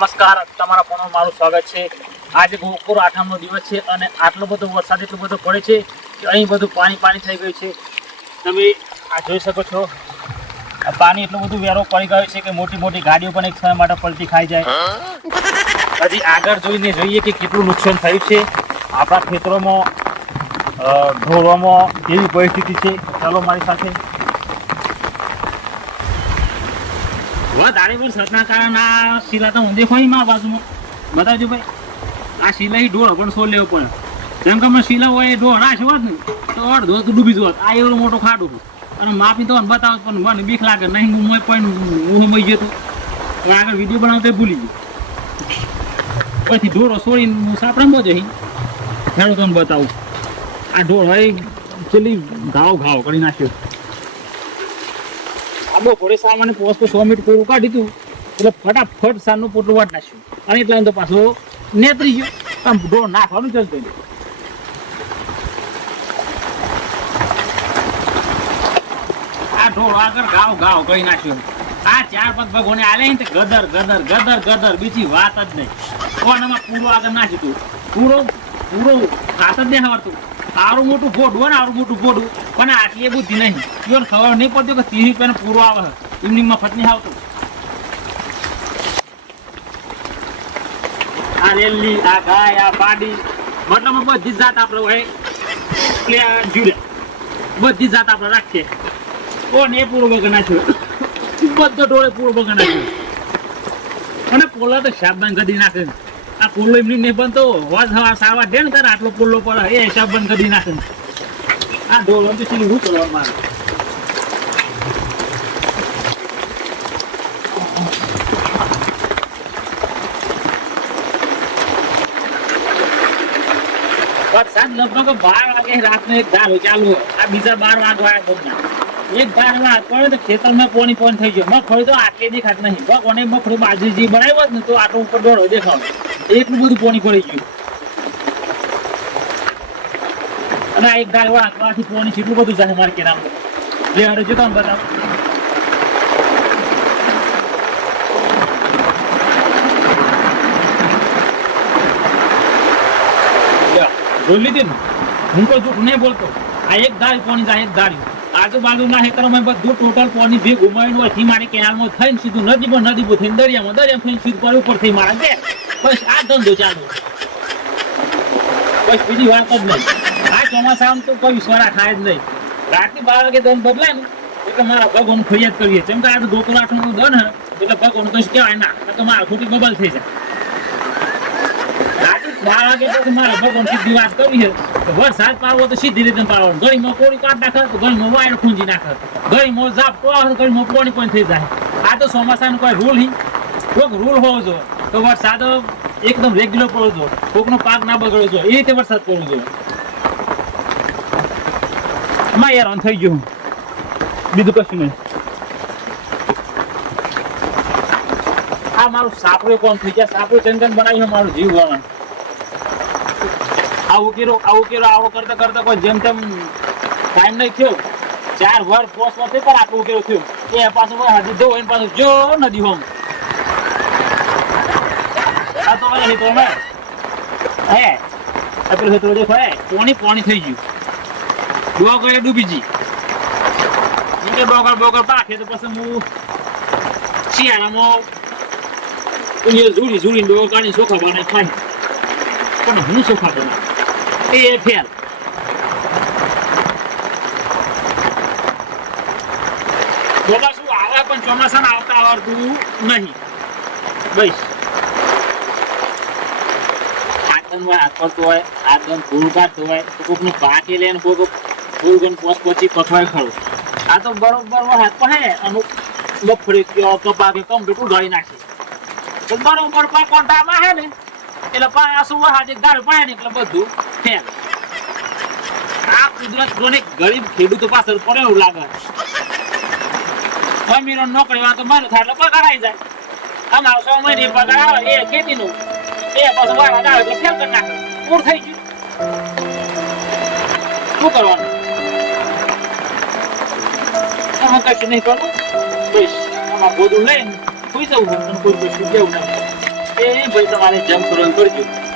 નમસ્કાર, તમારા પણ મારું સ્વાગત છે। આજે ગોકુળ આઠમનો દિવસ છે અને આટલો બધો વરસાદ એટલો બધો પડે છે કે અહીં બધું પાણી થઈ ગયું છે। તમે આ જોઈ શકો છો, આ પાણી એટલું બધું વેરો પડી ગયો છે કે મોટી મોટી ગાડીઓ પણ એક સમય માટે પલટી ખાઈ જાય। હજી આગળ જોઈને જોઈએ કે કેટલું નુકસાન થયું છે આપણા ખેતરોમાં, ઢોરોમાં કેવી પરિસ્થિતિ છે। ચાલો મારી સાથે। દાડી પર સટના કારણ આ શીલા તો ઊંધે ખોઈ માં બાજુમાં બતાવજો ભાઈ। આ શીલા ઢોળ પણ સોલ લેવો પડે, જેમ કે અમે શીલા હોય ઢોળ રાશ હોત ને તો અડધો તો ડૂબી જોત। આ એવડો મોટો ખાડો અને માપી તો બતાવો પણ મને બીક લાગે નહીં। હું પણ હું મઈ ગયો તો આગળ વિડીયો બનાવતા ભૂલી ગયો, પછી ઢોળો છોડીને હું સાપડામાં જઈ ખેડો તમને બતાવું। આ ઢોળ હોય ચેલી ઘાવ કરી નાખ્યો। આબો ઘોડે સામાન્ય 100 મીટર પૂરું કાઢી હતું એટલે ફટાફટ સારનું પોટલું વાટ નાખ્યું અને એટલા તો પાછો નેતરી ગયો। આમ ઢોળ નાખવાનું ચાલતું। આ ઢોળ આગળ ઘાવ કરી નાખ્યો। આ 4-5 ભગોને આલે ને ગદર બીજી વાત જ નહીં। કોનામાં પૂરો આગળ નાખ્યું હતું, પૂરો હાથ જ નહીં આવડતું। આરું મોટું ફોડું હોય ને, આરું મોટું ફોડું પણ આટલી એ બુદ્ધિ નહીં। ઈવન ખબર નહીં પડતી કે 30 રૂપિયાનો પૂરો આવે એમની મફત નહીં આવતું। આ રેલી, આ ગાય, આ પાડી, મતલબ બધી જ જાત આપણે હોય જુડે, બધી જ જાત આપણે રાખીએ। કોને એ પૂરો બગડ નાખ્યો, બધો ઢોળે પૂરો બગડ નાખ્યો। અને પોલા તો શાબાન ગદી નાખે। આ પોલો એમની નહીં બનતો, સાવા દે ને તારે આટલો પોલો પડે એ હિસાબ બંધ કરી નાખે। આ ઢોલ તો ચીલી શું કરવા મારે। વરસાદ લગભગ 12 વાગે રાતનો એક ધારો ચાલુ, આ બીજા 12 વાગવા બધા એક ધાર વાત પડે તો ખેતરમાં પોણી થઈ ગયો। મગફળી તો આટલી દેખાત નહીં, કોને મગફળી બાજુ જે બનાવ્યો ને તો આટલો ઉપર દોડો દેખાવ, એટલું બધું પોણી પડી ગયું। અને આ એક ધાર વાંકવાથી પોણી કેટલું બધું જાય મારે કે નામ જે હરે જો તમે બતાવો। જોઈ લીધી ને, હું કોઈ જૂઠ નહીં બોલતો। આ એક ધારી પોણી જાય, એક ધારી આજુબાજુના હેતરોમાં બધું ટોટલ પોણી ભેગ ઉમાવીને હોયથી મારી કેનાલમાં થઈને સીધું નદીમાં થઈને દરિયામાં થઈને સીધું ઉપર થઈ મારા દે। બસ આ ધંધો ચાલુ, બસ બીજી વાત જ નહીં। આ ચોમાસામાં તો કોઈ વિશ્વાસ ખાય જ નહીં। રાતની 12 વાગે દન બદલાય ને એટલે મારા ભગવાન ફરિયાદ કરીએ, જેમ કે આ ગોકુળ આઠમનું દન હે એટલે ભગવાન કશું કહેવાય ના, તો મારા ખોટી બબલ થઈ જાય। 12 વાગે પછી મારા ભગવાન સીધી વાત કરી છે કે વરસાદ પાડવો તો સીધી રીતે પાડવો। ગળીમાં કોળી કાઢ નાખે તો ગળીમાં વાયર ખૂંજી નાખે, ગળીમાં ઝાપ તો ગળીમાં પોણી પણ થઈ જાય। આ તો ચોમાસાનો કોઈ રૂલ કોઈક રૂલ હોવો જોઈએ તો વરસાદ એકદમ રેગ્યુલર પડવો જોઈએ, કોઈકનો પાક ના બગડવો જોઈએ, એ રીતે વરસાદ પડવો જોઈએ। એમાં હેરાન થઈ ગયું, બીજું કશું નહીં। આ મારું સાપડું કોણ થઈ ગયા, સાપડું ચંદન બનાવ્યું મારું જીવ ગણ। આવું કેરો આવો કરતા કોઈ જેમ તેમ ટાઈમ નહીં થયો, 4 વર્ષ 5 વર્ષ પણ આટલું ઉકેરો થયો એ પાછું હજી દો એને પાછું જો નદી હોમ આ તો મને હેતો મેં હે આપણે હેતો દેખો હે પોણી થઈ ગયું। ડોગર ડૂબી જી એટલે બોગર પાકે તો પછી હું શિયાળામાં ઝૂડી ડોગર કાઢી ચોખા બનાવી ખાઈ, પણ હું ચોખા બનાવું એ ફેલ। ચોમાસું આવે પણ ચોમાસા આવતા આવડતું નહીં। બસ આતંકમાં હાથ પડતો હોય, આતંક ફૂલ કાઢતો હોય તો કોઈકનું પાકી લે ને કોઈક ફૂલ પછી પકવાય ખરું। આ તો બરોબર હાથ પડે અમુક મગફળી કપા કે કમ્પ્લીટ ઉગાડી નાખે તો બરોબર પા કોન્ટામાં હે ને એટલે પાછું હાથે ગાળ પડે ને એટલે બધું ફેલ। આ કુદરત કોને ગરીબ ખેડૂતો પાછળ પડે એવું લાગે। અમીરો નોકરી વાળા તો મારે થાય એટલે પગાર આવી જાય। અમારો 100 મહિને પગાર આવે એ ખેતીનું, એ પાછું વાળા આવે એટલે ફેલ કરી નાખે, પૂર થઈ ગયું। શું કરવાનું, એમાં કશું નહીં કરવું। બસ આમાં બધું લઈને સુઈ જવું, કોઈ કશું દેવું નથી। એ ભાઈ તમારે જેમ કરવાનું કરજો